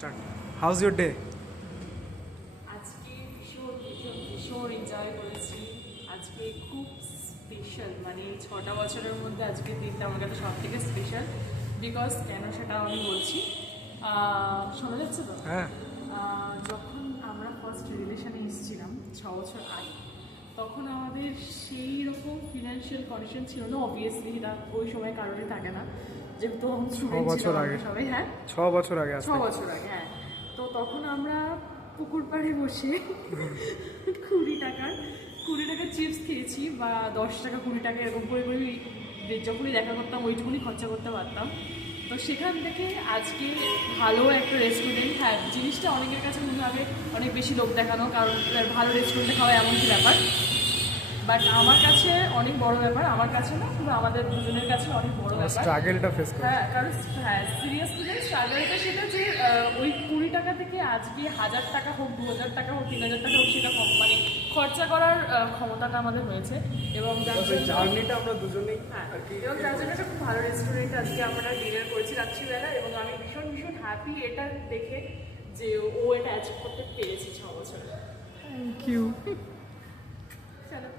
Start. How's your day? আজকে ভীষণ ভীষণ ভীষণ এনজয় করেছি। আজকে খুব স্পেশাল, মানে 6টা বছরের মধ্যে আজকের দিনটা আমার কাছে সব থেকে স্পেশাল। বিকজ কেন সেটা আমি বলছি, শোনা যাচ্ছে তো? হ্যাঁ। যখন আমরা ফার্স্ট রিলেশনে এসেছিলাম 6 বছর আগে, তখন আমাদের সেই রকম ফিনান্সিয়াল কন্ডিশন ছিল না। অবভিয়াসলি এটা ওই সময় কারণে থাকে না, যেহেতু আমি স্টুডেন্ট বছর ছিলাম আগে। আমরা সবাই। হ্যাঁ, 6 বছর আগে 6 বছর আগে। হ্যাঁ, তো তখন আমরা পুকুর পাড়ে বসে 20 টাকার চিপস খেয়েছি, বা 10 টাকা 20 টাকা এরকম করে করে যখনই দেখা করতাম ওইটুকুনি খরচা করতে পারতাম। তো সেখান থেকে আজকে ভালো একটা রেস্টুরেন্ট। হ্যাঁ, জিনিসটা অনেকের কাছে মনে হবে অনেক বেশি লোক দেখানো, কারণ ভালো রেস্টুরেন্টে খাওয়া এমন কি ব্যাপার, বাট আমার কাছে অনেক বড় ব্যাপার। আমার কাছে না, কিন্তু আমাদের দুজনের কাছে অনেক বড় ব্যাপার। স্ট্রাগলটা ফেস করে। হ্যাঁ, কারণ হ্যাঁ সিরিয়াসলি স্ট্রাগলটা সেটা যে ওই 20 টাকা থেকে আজকে 1000 টাকা হোক, 2000 টাকা হোক, 3000 টাকা হোক, সেটা মানে খরচা করার ক্ষমতাটা আমাদের হয়েছে। এবং জার্নিটা আমরা দুজনেই হ্যাঁ, এবং যার জন্য একটা খুব ভালো রেস্টুরেন্ট আজকে আমরা ডিনার করেছি রাত্রিবেলা, এবং আমি ভীষণ ভীষণ হ্যাপি এটা দেখে যে ও এটা অ্যাচিভ করতে পেরেছে 6 বছরে। Thank you. চলো।